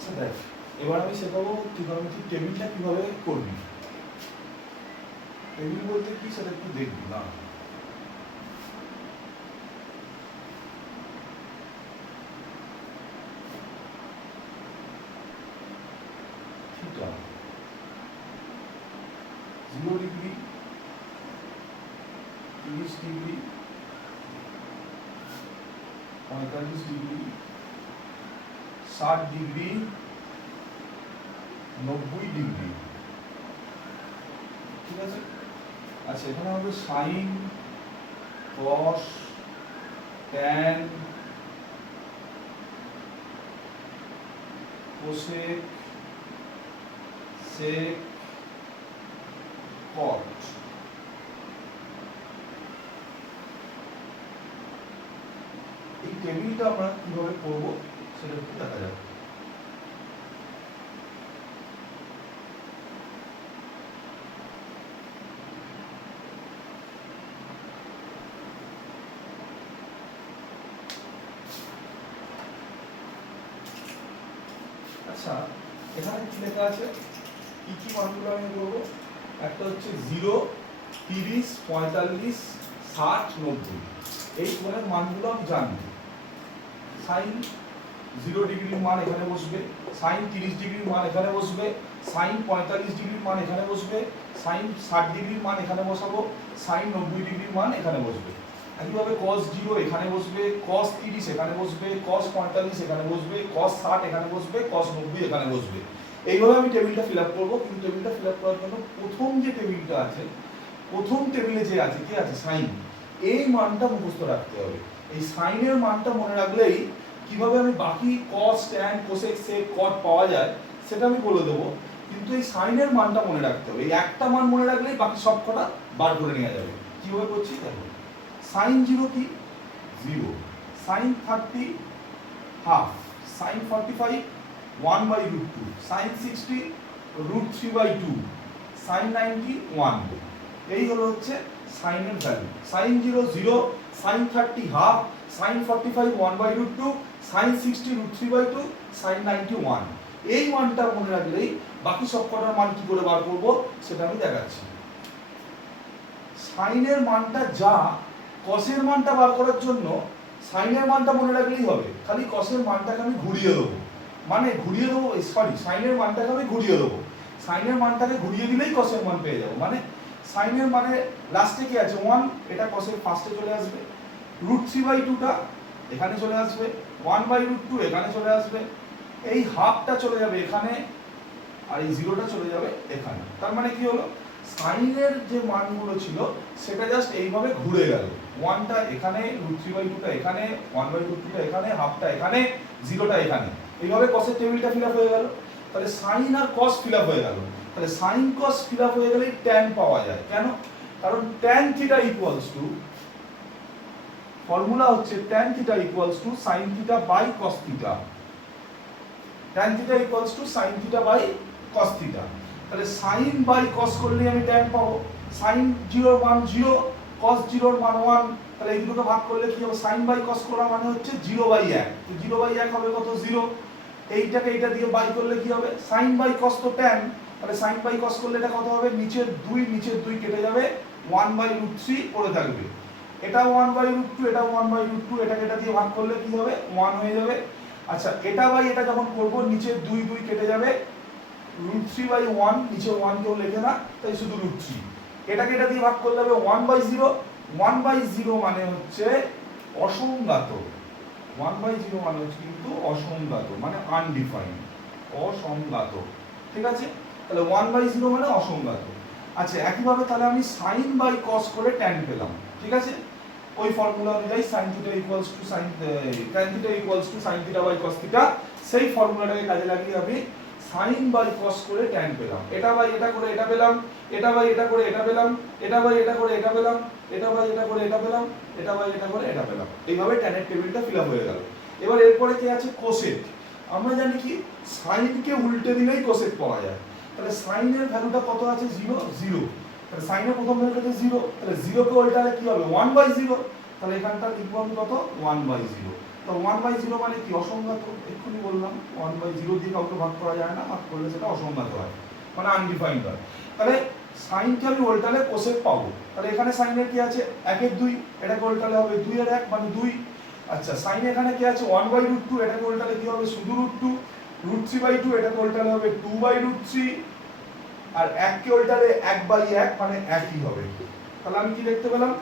আচ্ছা দেখ, এবার আমি শেখাবো ত্রিকোণমিতির টেবিলটা কিভাবে করবি। টেবিল বলতে কি সেটা একটু দেখবি না। Theta 0 degree, 30 degree, 45 degree, 60 degree, 90 degree. ঠিক আছে? আচ্ছা, এখানে হবে সাইন, কস, ট্যান, কোসেক, সেক, কট। এই টেবিলটা আমরা কিভাবে করব সেটা একটু দেখা যাক। আচ্ছা, এখানে কি লেখা আছে, কি কি মানগুলো আমি বলবো। একটা হচ্ছে 0, 30, 45, 60, 90। এই কোণের মানগুলো আমি জানি। সাইন 0 ডিগ্রির মান এখানে বসবে, সাইন 30 ডিগ্রির মান এখানে বসবে, সাইন 45 ডিগ্রির মান এখানে বসবে, সাইন 60 ডিগ্রির মান এখানে বসাবো, সাইন 90 ডিগ্রির মান এখানে বসবে। একইভাবে cos 0 এখানে বসবে, cos 30 এখানে বসবে, cos 45 এখানে বসবে, cos 60 এখানে বসবে, cos 90 এখানে বসবে। এইভাবে আমি টেবিলটা ফিল আপ করবো। কিন্তু টেবিলটা ফিল আপ করার জন্য প্রথম যে টেবিলটা আছে, প্রথম টেবিলে যে আছে কি আছে, সাইন, এই মানটা মুখস্থ রাখতে হবে। এই সাইনের মানটা মনে রাখলেই কিভাবে আমি বাকি cos, tan, cosec, sec, cot পাওয়া যায় সেটা আমি বলে দেবো। কিন্তু এই সাইনের মানটা মনে রাখতে হবে। এই একটা মান মনে রাখলেই বাকি সব কটা বার করে নেওয়া যাবে। কিভাবে করছি দেখো। সাইন 0 কি 0, sine 30 half, sine 45 1/√2, sine 60 √3/2, sine 90 1। এই হলো হচ্ছে সাইনের value. Sine 0 0, sine 30 half, sine 45 1/√2, sine 60 √3/2, sine 90 1। এই মানটা মনে রাখলেই বাকি সব কটার মান কি করে বার করব সেটা আমি দেখাচ্ছি। সাইনের মানটা যা, কসের মানটা বার করার জন্য সাইনের মানটা মনে রাখলেই হবে। খালি কসের মানটাকে আমি ঘুরিয়ে দেবো, মানে ঘুরিয়ে দেবো, সরি, সাইনের মানটাকে আমি ঘুরিয়ে দেবো। সাইনের মানটাকে ঘুরিয়ে দিলেই কসের মান পেয়ে যাবো। মানে সাইনের মানে লাস্টে কি আছে 1, এটা কসের ফার্স্টে চলে আসবে, √3/2টা এখানে চলে আসবে, 1/√2 এখানে চলে আসবে, এই হাফটা চলে যাবে এখানে, আর এই 0টা চলে যাবে এখানে। তার মানে কি হলো, সাইনের যে মানগুলো ছিল সেটা জাস্ট এইভাবে ঘুরে গেল। 1টা এখানে, √3/2টা এখানে, 1/√2টা এখানে, হাফটা এখানে, 0টা এখানে। এইভাবে কসের টেবিলটা ফিল আপ হয়ে গেল। তাহলে সাইন আর কস ফিল আপ হয়ে গেল। তাহলে সাইন কস ফিল আপ হয়ে গেলেই ট্যান পাওয়া যায়। কেন? কারণ tan theta equals to, formula হচ্ছে tan theta equals to sine theta by cos theta. Tan theta equals to sine theta by cos theta. তাহলে সাইন বাই কস করলে আমি ট্যান পাবো। সাইন 0 মান 0, কস 0 মান 1। তাহলে এই দুটো ভাগ করলে কি হবে, সাইন বাই কস করা মানে হচ্ছে 0/1। তো 0/1 হবে কত, 0। এইটাকে এইটা দিয়ে বাই করলে কি হবে, সাইন বাই কস তো ট্যান। তাহলে সাইন বাই কস করলে এটা কত হবে, নিচের 2 কেটে যাবে, 1/√3 পড়ে থাকবে। এটা 1/√2, এটা 1/√2, এটাকে এটা দিয়ে ভাগ করলে কি হবে, 1 হয়ে যাবে। আচ্ছা, এটা বাই এটা যখন করব, নিচে 2 কেটে যাবে, √3/1, নিচে 1 কেউ লেখে না তাই শুধু √3। এটাকে এটা দিয়ে ভাগ করলে হবে 1/0। 1/0 মানে হচ্ছে অসংজ্ঞাত। 1/0 মানে হচ্ছে কিন্তু অসংজ্ঞাত, মানে আনডিফাইন্ড, অসংজ্ঞাত। ঠিক আছে? তাহলে 1/0 মানে অসংজ্ঞাত। আচ্ছা, একইভাবে তাহলে আমি সাইন বাই কস করে ট্যান পেলাম। ঠিক আছে? ওই ফর্মুলা অনুযায়ী sin θ equals to sin tan θ equals to sin θ by cos θ, সেই ফর্মুলাটাকে কাজে লাগিয়ে আমি sin বাই cos করে tan পেলাম। এটা বাই এটা করে এটা পেলাম, এটা বাই এটা করে এটা পেলাম, এটা বাই এটা করে এটা পেলাম, এটা বাই এটা করে এটা পেলাম, এটা বাই এটা করে এটা পেলাম। এইভাবে tan এর টেবিলটা ফিল আপ হয়ে গেল। এবার এরপরে কি আছে, কোসেক। আমরা জানি কি sin কে উল্টে দিলেই কোসেক পাওয়া যায়। তাহলে sin এর ভ্যালুটা কত আছে, 0 0। তাহলে sin এর প্রথম ভ্যালুটা হচ্ছে 0। তাহলে 0 কে উল্টালে কি হবে, 1/0। তাহলে এখানটা লিখব আমি কত, 1/0। তো 1/0 মানে কি অসংজ্ঞাত, এক্ষুনি বললাম 1/0 দিয়ে কাউকে ভাগ করা যায় না, ভাগ করলে সেটা অসংজ্ঞাত হয়, মানে আনডিফাইন্ড হয়। তাহলে সাইনকে আমি উল্টালে কোসেক পাবো, তাহলে এখানে সাইনের কি আছে 1/2, এটাকে উল্টালে হবে 2/1 মানে 2। আচ্ছা সাইন এখানে কি আছে 1/√2, এটাকে উল্টালে কি হবে শুধু √2, √3/2 এটাকে উল্টালে হবে 2/√3, আর 1 কে উল্টালে 1/1 মানে একই হবে। তাহলে আমি কি দেখতে পেলাম,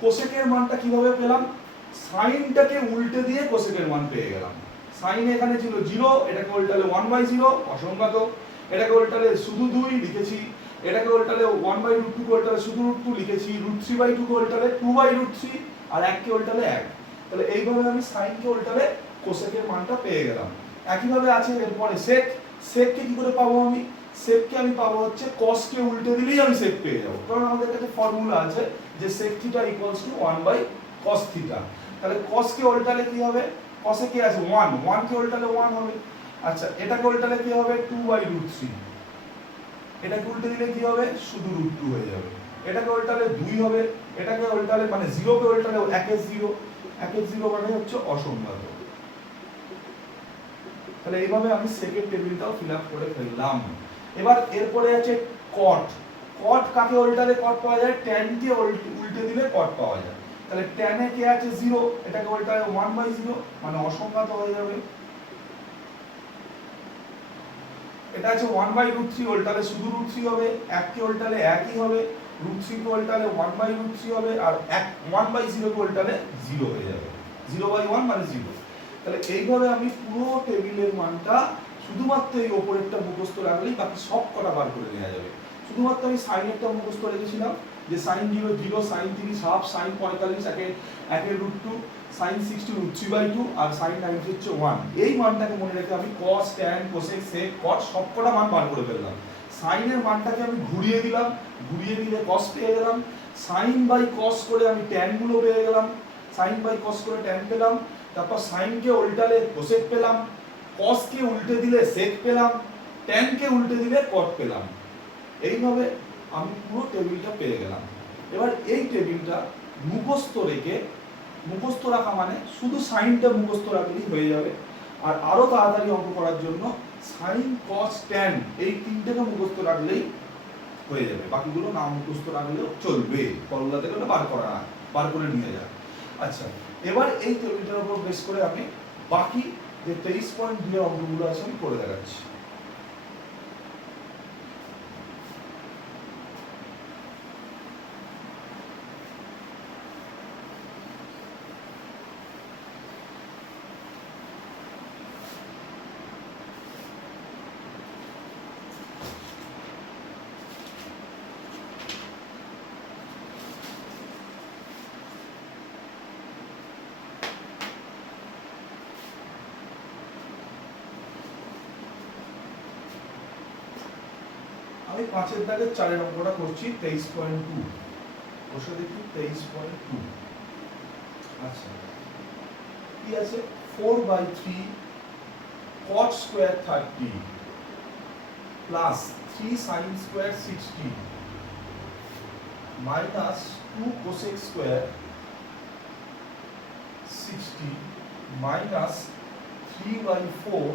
কোসেকের মানটা কিভাবে পেলাম, সাইনটাকে উল্টে দিয়ে কোসেকের মান পেয়ে গেলাম। সাইন এখানে ছিল 0, এটাকে উল্টালে 1/0 অসংজ্ঞাত, এটাকে উল্টালে শুধু 2 লিখেছি, এটাকে উল্টালে 1/√2 কে উল্টালে শুধু √2 লিখেছি, √3/2 কে উল্টালে 2/√3, আর 1 কে উল্টালে 1। তাহলে এইভাবে আমি সাইনকে উল্টালে কোসেকের মানটা পেয়ে গেলাম। একইভাবে আছে এরপরে সেক, সেককে কি করে পাবো আমি, সেককে আমি পাবো হচ্ছে কসকে উল্টে দিলেই আমি সেক পেয়ে যাবো, কারণ আমাদের কাছে ফর্মুলা আছে যে sec θ = 1/cos θ। তাহলে cosকে উল্টালে কি হবে, cosে কি আছে 1, 1 কে উল্টালে 1 হবে। আচ্ছা এটাকে উল্টালে কি হবে 2/√3, এটাকে উল্টে দিলে কি হবে শুধু √2 হয়ে যাবে, এটাকে উল্টালে 2 হবে, এটাকে উল্টালে মানে 0 কে উল্টালে 1 এর 0, 1 এর 0 মানে হচ্ছে অসংজ্ঞাত। তাহলে এইভাবে আমি সেকেন্ড টেবিলটাও ফিল আপ করে ফেললাম। এবার এরপরে আছে কট, কট কাকে উল্টালে কট পাওয়া যায়, tan কে উল্টে দিলে কট পাওয়া যায়। তাহলে tan এ কে আছে 0, এটাকে উল্টালে 1/0 মানে অসংজ্ঞাত হয়ে যাবে। এটা আছে 1/√3, উল্টালে শুধু √3 হবে, 1 কে উল্টালে 1ই হবে, √3 কে উল্টালে 1/√3 হবে, আর 1/0 কে উল্টালে 0 হয়ে যাবে, 0/1 মানে 0। তাহলে এইভাবে আমি পুরো টেবিলের মানটা শুধুমাত্র এই উপরেরটা মুখস্থ রাখলেই বাকি সব কটা বার করে নেওয়া যাবে। শুধুমাত্র আমি সাইনেরটা মুখস্থ রেখেছিলাম যে sin 0 0, sin 30 half, sin 45 1 √2, sin 60 √3/2, আর sin 90 হচ্ছে 1। এই মানটাকে মনে রেখে আমি cos tan cosec sec cot সবকটা মান বার করে ফেললাম। sin এর মানটাকে আমি ঘুরিয়ে দিলাম, ঘুরিয়ে দিলে cos পেয়ে গেলাম, sin বাই cos করে আমি tan গুলো পেয়ে গেলাম, sin বাই cos করে tan পেলাম, তারপর sin কে উল্টালে cosec পেলাম, cos কে উল্টে দিলে sec পেলাম, tan কে উল্টে দিলে cot পেলাম। এইভাবে আমি পুরো টেবিলটা পেয়ে গেলাম। এবার এই টেবিলটা মুখস্থ রেখে, মুখস্থ রাখা মানে শুধু সাইনটা মুখস্থ রাখলেই হয়ে যাবে, আর আরো তাড়াতাড়ি অঙ্ক করার জন্য সাইন cos tan এই তিনটেকে মুখস্থ রাখলেই হয়ে যাবে, বাকিগুলো না মুখস্থ রাখলেও চলবে, ফর্মুলা থেকে ওটা বার করে নিয়ে যায়। আচ্ছা এবার এই টেবিলটার উপর বেস করে আমি বাকি যে 23.2 এর অঙ্কগুলো আছে আমি করে দেখাচ্ছি। আমি 5 এর দাগের 4 এর অঙ্কটা করছি 23.2, বসে দেখি 23.2। আচ্ছা কি আছে 4/3 cot square 30 plus 3 sin square 60 minus 2 cosec square 60 minus 3/4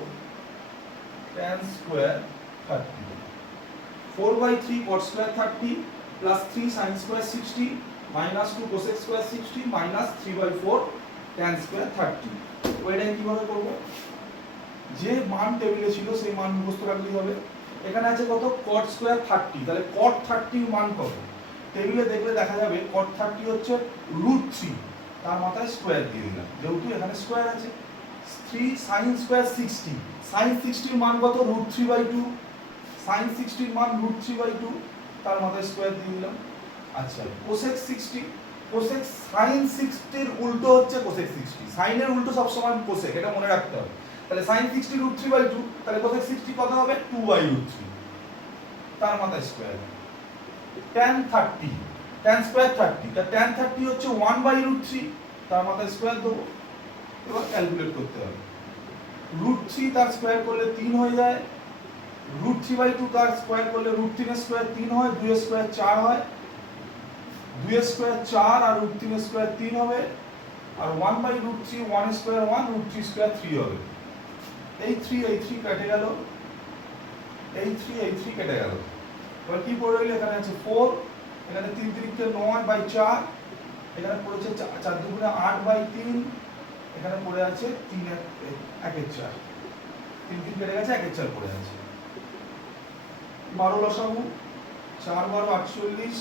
tan square 30। 4/3 cot square 30 plus 3 sin square 60 minus 2 cosec square 60 minus 3/4 tan square 30। ওইটাকে কিভাবে করব, যে মান টেবিলে ছিল সেই মান মুখস্থ রাখলেই হবে। এখানে আছে কত cot square 30, তাহলে cot 30 এর মান কত, টেবিলে দেখলে দেখা যাবে cot 30 হচ্ছে √3, তার মাথায় স্কয়ার দিয়ে দিলাম যেহেতু এখানে স্কয়ার আছে। 3 sin square 60, sin 60 এর মান কত √3/2, sin 60 এর মান √3/2, তার মাথায় স্কয়ার দিয়ে দিলাম। আচ্ছা cosec 60, cosec sin 60 এর উল্টো হচ্ছে cosec 60, sin এর উল্টো সব সময় cosec, এটা মনে রাখতে হবে। তাহলে sin 60 √3/2, তাহলে cosec 60 কত হবে 2/√3, তার মাথায় স্কয়ার। tan 30, tan square 30, তা tan 30 হচ্ছে 1/√3, তার মাথায় স্কয়ার দেবো। এবার ক্যালকুলেট করতে হবে, √3 তার স্কয়ার করলে 3 হয়ে যায়, √3/2 তার স্কয়ার করলে √3 এর স্কয়ার 3 হয়, 2 এর স্কয়ার 4 হয়, 2 এর স্কয়ার 4 আর √3 এর স্কয়ার 3 হবে, আর 1/√3 1 স্কয়ার 1 √3 স্কয়ার 3 হবে। এই 3 কেটে গেল, এই 3 কেটে গেল। এবার কি পড়ে রইল? এখানে আছে 4, এখানে 3 3 9/4, এখানে পড়েছে 4 2 8/3, এখানে পড়ে আছে 3 1 4, 3 3 কেটে গেছে, 1 4 পড়ে আছে। 12 লসাগু, 4 12 48,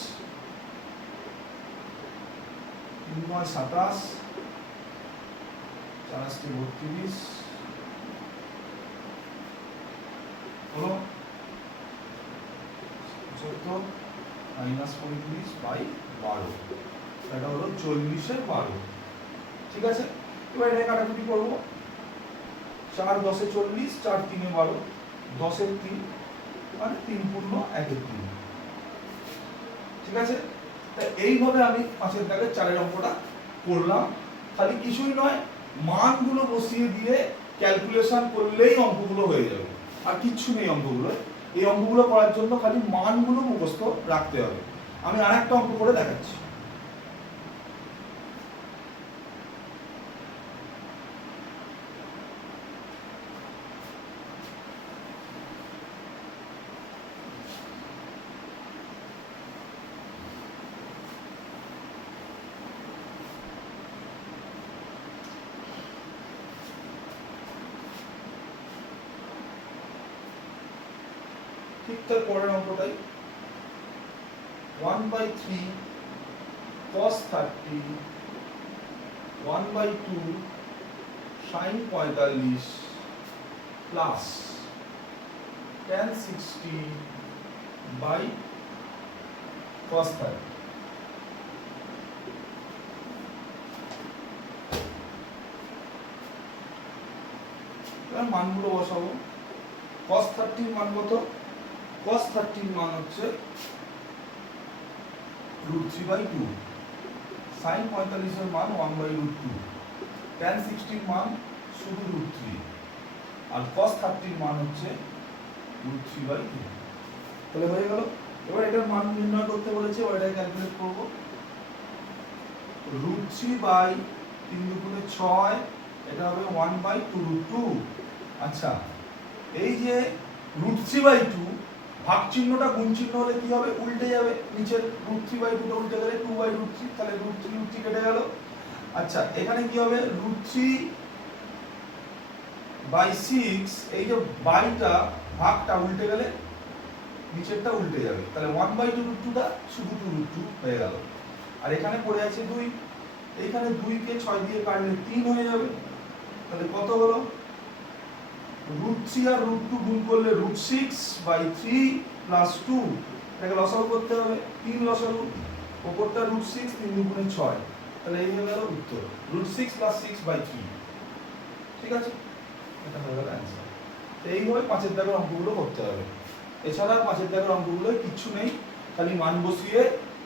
3 9 27, 4 8 32 হলো 14 মাইনাস 35/12, এটা হলো 40 এর 12। ঠিক আছে, এবার এটা কাটাকুটি করব। 4 10 এ 40, 4 3 এ 12, 10 এর 3 মানে 3 পূর্ণ 1 এর 3। ঠিক আছে, তাই এইভাবে আমি 5 এর দাগের 4 এর অঙ্কটা করলাম। খালি কিছুই নয়, মানগুলো বসিয়ে দিয়ে ক্যালকুলেশন করলেই অঙ্কগুলো হয়ে যাবে, আর কিচ্ছু নেই অঙ্কগুলো। এই অঙ্কগুলো করার জন্য খালি মানগুলো মুখস্থ রাখতে হবে। আমি আরেকটা অঙ্ক করে দেখাচ্ছি। ঠিক তার পরের অঙ্কটাই 1/3 cos 30 1/2 sin 45 plus tan 60 by cos 30। এবার মানগুলো বসাবো। cos 30 মান কত? cos 30 মান হচ্ছে √3/2, sin 45 এর মান 1/√2, tan 60 মান শুধু √3, আর cos 30 মান হচ্ছে √3/2। তাহলে হয়ে গেল। এবার এটার মান নির্ণয় করতে বলেছে, এবার এটা ক্যালকুলেট করব। √3/3 দুগুণে 6, এটা হবে 1/2√2। আচ্ছা, এই যে √3/2 ভাগ চিহ্নটা গুণ চিহ্ন হলে কি হবে? উল্টে যাবে, নিচের √3/2 টা উল্টে গেলে 2/√3, তাহলে √3 কেটে গেল। আচ্ছা, এখানে কি হবে? √3/6, এই যে বাইটা ভাগটা উল্টে গেলে নিচেরটা উল্টে যাবে, তাহলে 1/2√2 টা শুধু 2√2 হয়ে গেল। আর এখানে পড়ে আছে 2, এইখানে 2 কে 6 দিয়ে কাটলে 3 হয়ে যাবে। তাহলে কত হলো? √3 আর √2 গুণ করলে √6/3 প্লাস 2, এটাকে লসাগু করতে হবে। 3 লসাগু, উপরটা √6, 3 দুগুণে 6, তাহলে এই হয়ে গেল উত্তর, √6 + 6/3। ঠিক আছে, এটা হয়ে গেল অ্যান্সার। তো এইভাবে 5 এর দাগের অঙ্কগুলো করতে হবে। এছাড়া 5 এর দাগের অঙ্কগুলো কিচ্ছু নেই, খালি মান বসিয়ে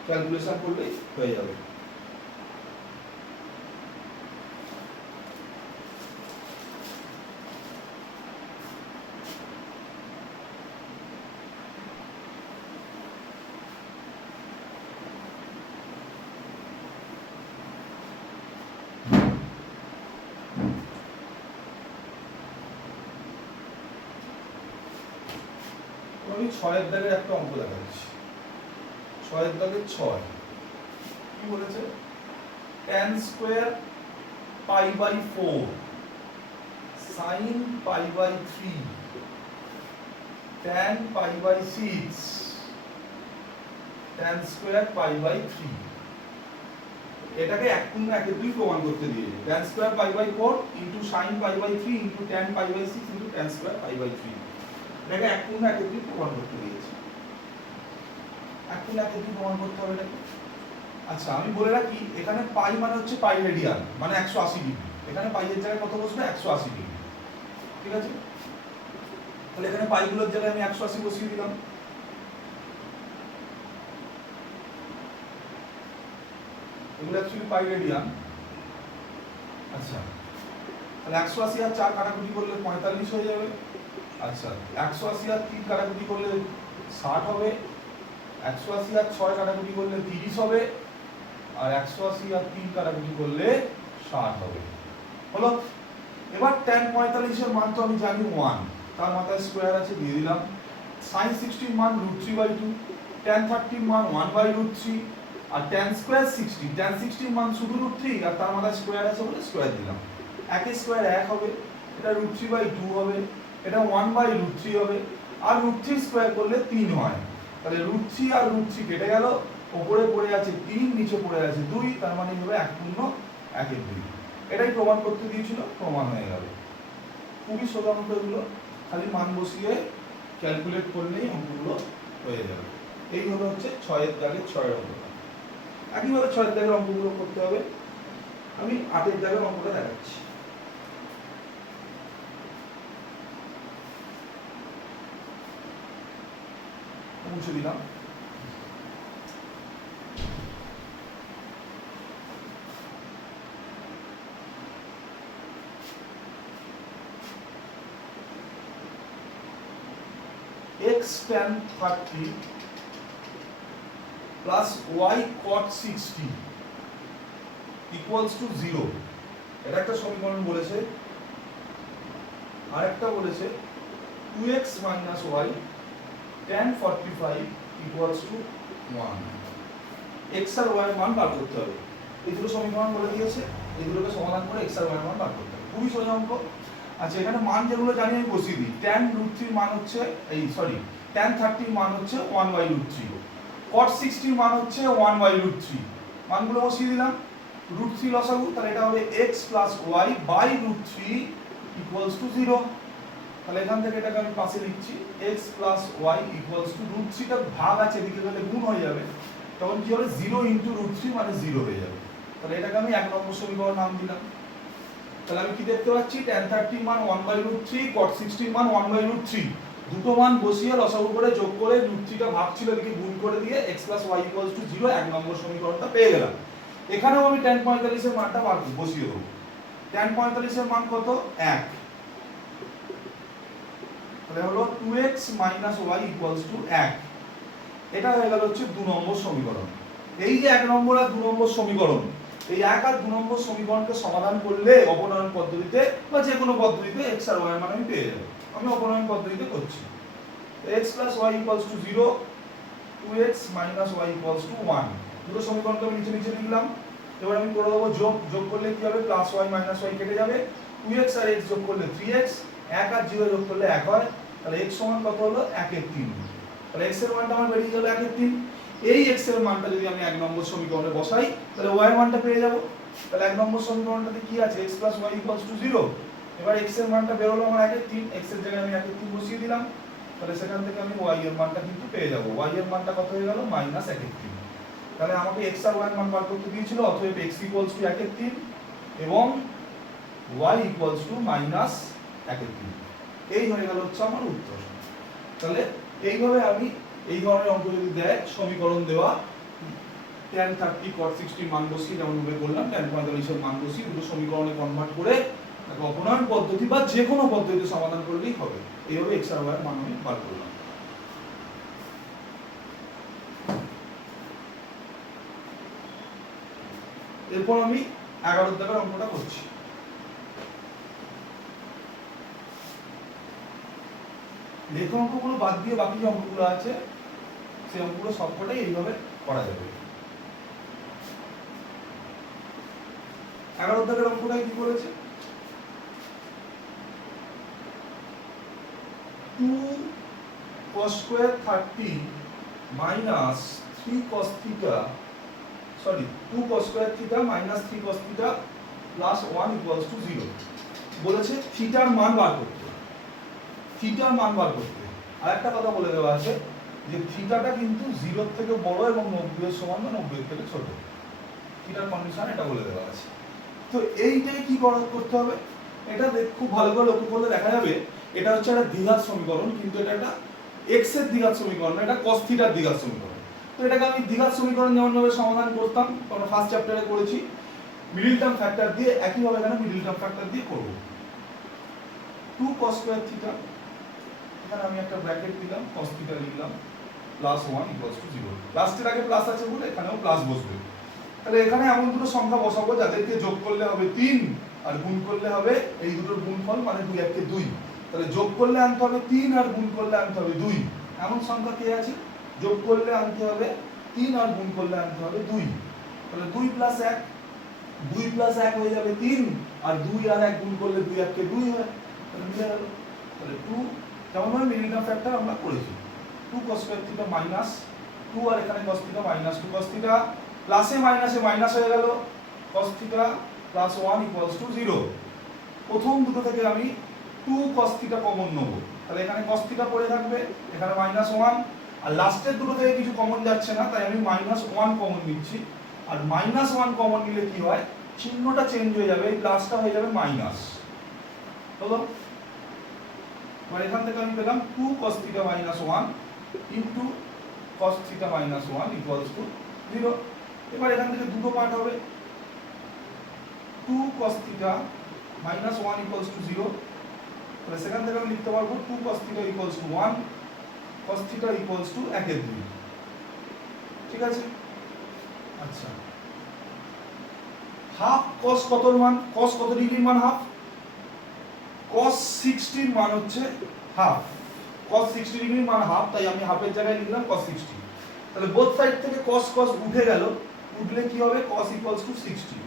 ক্যালকুলেশন করলেই হয়ে যাবে। আমি 6 এর দাগের একটা অঙ্ক দেখাচ্ছি। 6 এর দাগের 6 কি বলেছে? tan square π/4 sin π/3 tan π/6 tan square π/3। এটাকে 1 গুণ 1 এর 2 প্রমাণ করতে দিয়েছে। tan square π/4 sin π/3 tan π/6 tan square π/3, এটাকে 1 গুণ 1 এর 2 প্রমাণ করতে দিয়েছে। 1 গুণ 1 এর 2 প্রমাণ করতে হবে এটাকে। আচ্ছা, আমি বলে রাখি, এখানে পাই মানে হচ্ছে পাই রেডিয়ান, মানে 180 ডিগ্রি। এখানে পাই এর জায়গায় কত বসবে? 180 ডিগ্রি। ঠিক আছে, তাহলে এখানে পাইগুলোর জায়গায় আমি 180 বসিয়ে দিলাম। এগুলো অ্যাকচুয়ালি পাই রেডিয়ান। আচ্ছা, তাহলে 180 আর 4 কাটাকুটি করলে 45 হয়ে যাবে। আচ্ছা, 180 আর 3 কাটাকুটি করলে 60 হবে। 180 আর 6 কাটাকুটি করলে 30 হবে। আর 180 আর 3 কাটাকুটি করলে 60 হবে। হলো। এবার tan 45 এর মান তো আমি জানি 1, তার মাথায় স্কয়ার আছে দিয়ে দিলাম। sin 60 এর মান √3/2, tan 30 এর মান 1/√3 আর tan স্কয়ার 60, tan 60 এর মান শুধু √3 আর তার মাথায় স্কয়ার আছে বলে স্কয়ার দিলাম। 1 এর স্কয়ার 1 হবে, এটা √3/2 হবে, এটা 1/√3 হবে আর √3 স্কয়ার করলে 3 হয়। তাহলে √3 আর √3 কেটে গেল, উপরে পড়ে আছে 3, নিচে পড়ে আছে 2, তার মানে হবে 1 পূর্ণ 1/2। এটাই প্রমাণ করতে দিয়েছিল, প্রমাণ হয়ে গেল। খুবই সোজা অঙ্ক এগুলো, খালি মান বসিয়ে ক্যালকুলেট করলেই অঙ্কগুলো হয়ে যাবে। এই হলো হচ্ছে 6 এর দাগের 6 এর অঙ্কটা। একইভাবে 6 এর দাগের অঙ্কগুলো করতে হবে। আমি 8 এর দাগের অঙ্কটা দেখাচ্ছি। মুছে দিলাম। x tan 30 plus y cot 60 equals to 0, এটা একটা সমীকরণ বলেছে। আর একটা বলেছে 2x minus y tan 45 equals to 1, x R y এর মান বার করতে হবে। এই দুটো সমীকরণ বলে দিয়েছে, এই দুটোকে সমাধান করে x আর y এর মান বার করতে হবে। খুবই সোজা অঙ্ক। আচ্ছা, এখানে মান যেগুলো জানি আমি বসিয়ে দিই। tan √3 মান হচ্ছে tan 30 মান হচ্ছে 1/√3, cot 60 মান হচ্ছে 1/√3, মানগুলো বসিয়ে দিলাম। √3 লসাগু, তাহলে এটা হবে x plus y by √3 equals to 0। তাহলে এখান থেকে এটাকে আমি পাশে লিখছি, x plus y equals to √3 টা ভাগ আছে এদিকে গেলে গুণ হয়ে যাবে, তখন কি হবে 0 into √3 মানে 0 হয়ে যাবে। তাহলে এটাকে আমি 1 নম্বর সমীকরণ নাম দিলাম। তাহলে আমি কি দেখতে পাচ্ছি, tan 30 মান 1/√3, cot 60 মান 1/√3, দুটো মান বসিয়ে লসাগু করে যোগ করে √3 টা ভাগ ছিল এদিকে গুণ করে দিয়ে x plus y equals to 0 1 নম্বর সমীকরণটা পেয়ে গেলাম। এখানেও আমি tan 45 এর মানটা বসিয়ে দেব। tan 45 এর মান কত? 1। তাহলে হলো 2x minus y equals to 1। এটা হয়ে গেল হচ্ছে 2 নম্বর সমীকরণ। এই যে 1 নম্বর আর 2 নম্বর সমীকরণ, এই 1 আর 2 নম্বর সমীকরণকে সমাধান করলে অপনয়ন পদ্ধতিতে বা যে কোনো পদ্ধতিতে x আর y এর মান আমি পেয়ে যাব। আমি অপনয়ন পদ্ধতিতে করছি। x plus y equals to 0, 2x minus y equals to 1, দুটো সমীকরণকে আমি নিচে নিচে লিখলাম। এবার আমি করে দেবো যোগ, যোগ করলে কি হবে, প্লাস y মাইনাস y কেটে যাবে, 2x আর x যোগ করলে 3x, 1 আর 0 যোগ করলে 1 হয়। তাহলে x সমান কত হলো, 1/3। তাহলে x এর মানটা আমার বেরিয়ে গেল 1/3। এই x এর মানটা যদি আমি 1 নম্বর সমীকরণে বসাই, তাহলে y এর মানটা পেয়ে যাব। তাহলে 1 নম্বর সমীকরণটাতে কি আছে, x plus y equals to 0। এবার x এর মানটা বের হলো আমার 1/3, x এর জায়গায় আমি 1/3 বসিয়ে দিলাম। তাহলে সেখান থেকে আমি y এর মানটা কিন্তু পেয়ে যাব। y এর মানটা কত হয়ে গেল, -1/3। তাহলে আমাকে x আর y এর মান বার করতে দিয়েছিল, অতএব x equals to 1/3 এবং y equals to -1/3। এই হয়ে গেল হচ্ছে আমার উত্তর। তাহলে এইভাবে আমি এই ধরনের অঙ্ক যদি দেয়, সমীকরণ দেওয়া, tan 30 cot 60 মান বসিয়ে যেমন ভাবে বললাম, tan 45 এর মান বসিয়ে দুটো সমীকরণে কনভার্ট করে তাকে অপনয়ন পদ্ধতি বা যে কোনো পদ্ধতিতে সমাধান করলেই হবে। এইভাবে x আর y এর মান আমি বার করলাম। এরপর আমি 11 দাগের অঙ্কটা করছি। লেখ অঙ্কগুলো বাদ দিয়ে বাকি যে অঙ্কগুলো আছে সেই অঙ্কগুলো সবকটাই এইভাবে করা যাবে। 11 দাগের অঙ্কটাই কি বলেছে, 2 cos square 30 minus 3 cos theta, 2 cos square theta minus 3 cos theta plus 1 equals to 0 বলেছে। থিটার মান বার করতে, থিটার মান বার করতে। আর একটা কথা বলে দেওয়া আছে যে থিটাটা কিন্তু 0 এর থেকে বড় এবং 90 এর সমান না 90 এর থেকে ছোট। থিটার কন্ডিশন এটা বলে দেওয়া আছে। তো এইটাই কি করতে হবে, এটা খুব ভালো করে লক্ষ্য করলে দেখা যাবে এটা হচ্ছে একটা দ্বিঘাত সমীকরণ, কিন্তু এটা একটা x এর দ্বিঘাত সমীকরণ না, এটা cos থিটার দ্বিঘাত সমীকরণ। তো এটাকে আমি দ্বিঘাত সমীকরণ যেমন ভাবে সমাধান করতাম, আমরা ফার্স্ট চ্যাপ্টারে করেছি, মিডল টার্ম ফ্যাক্টর দিয়ে, একই ভাবে এখানে মিডল টার্ম ফ্যাক্টর দিয়ে করব। 2 cos square theta, এখানে আমি একটা ব্র্যাকেট দিলাম, cos theta লিখলাম, plus 1 equals to 0। লাস্টের আগে প্লাস আছে বলে এখানেও প্লাস বসবে। তাহলে এখানে এমন দুটো সংখ্যা বসাবো যাদেরকে যোগ করলে হবে 3 আর গুণ করলে হবে এই দুটোর গুণফল মানে 2 1 কে 2। তাহলে যোগ করলে আনতে হবে 3 আর গুণ করলে আনতে হবে 2। এমন সংখ্যা কে আছে? যোগ করলে আনতে হবে 3 আর গুণ করলে আনতে হবে 2। তাহলে 2 প্লাস 1, 2 প্লাস 1 হয়ে যাবে 3 আর 2 আর 1 গুণ করলে 2 1 কে 2 হয়। তাহলে মিলে গেল। তাহলে 2 যেমন ভাবে মিনিমাম ফ্যাক্টর আমরা করেছি 2 cos স্কয়ার থিটা মাইনাস 2 আর এখানে cos theta minus 2 cos theta প্লাসে মাইনাসে মাইনাস হয়ে গেল cos theta plus 1 equals to 0। প্রথম দুটো থেকে আমি 2 cos থিটা কমন নেব, তাহলে এখানে cos থিটা পড়ে থাকবে, এখানে মাইনাস 1, আর লাস্টের দুটো থেকে কিছু কমন যাচ্ছে না তাই আমি মাইনাস 1 কমন নিচ্ছি। আর মাইনাস 1 কমন নিলে কি হয়, চিহ্নটা চেঞ্জ হয়ে যাবে, এই প্লাসটা হয়ে যাবে মাইনাস। হলো? এবার এখান থেকে আমি পেলাম 2 cos theta minus 1 into cos theta minus 1 equals to 0। এবার এখান থেকে দুটো পার্ট হবে 2 cos theta minus 1 equals to 0। তাহলে সেখান থেকে আমি লিখতে পারবো 2 cos theta equals two 1, cos theta equals two 1 এর 2। ঠিক আছে? আচ্ছা, হাফ cos কতর মান? cos কত ডিগ্রির মান হাফ? cos 60 এর মান হচ্ছে হাফ। cos 60 ডিগ্রির মান হাফ, তাই আমি হাফের জায়গায় লিখলাম cos 60। তাহলে বোথ সাইড থেকে cos cos উঠে গেল, উঠলে কি হবে, cos ইকুয়ালস টু 60।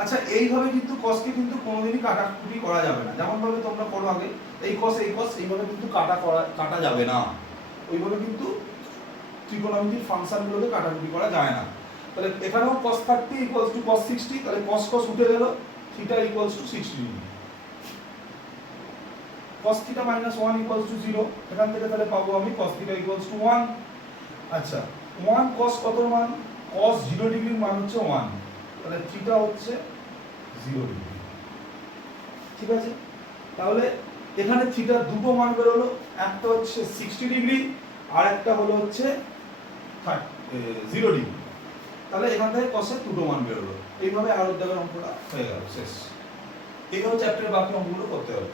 আচ্ছা, এইভাবে কিন্তু cos কে কিন্তু কোনোদিনই কাটাকুটি করা যাবে না, যেমন ভাবে তোমরা করো আগে এই cos এইভাবে কিন্তু কাটা যাবে না, ওইভাবে কিন্তু ত্রিকোণমিতির ফাংশনগুলোকে কাটাকুটি করা যায় না। তাহলে এখানেও cos 30 ইকুয়ালস টু cos 60, তাহলে cos cos উঠে গেল, theta equals two 60 degree. cos theta minus 1 equals to 0, এখান থেকে তাহলে পাবো আমি cos থিটা ইকুয়ালস টু 1। আচ্ছা, 1 cos কত মান? cos 0 ডিগ্রির মান হচ্ছে 1, তাহলে থিটা হচ্ছে 0 ডিগ্রি। ঠিক আছে? তাহলে এখানে থিটার দুটো মান বের হলো, একটা হচ্ছে 60 ডিগ্রি আর একটা হলো হচ্ছে 0 ডিগ্রি। তাহলে এখান থেকে cos এর দুটো মান বের হলো। এইভাবে আর অধ্যায়ের অঙ্কটা হয়ে গেল, শেষ। এইভাবে চ্যাপ্টারের বাকি অঙ্কগুলো করতে হবে।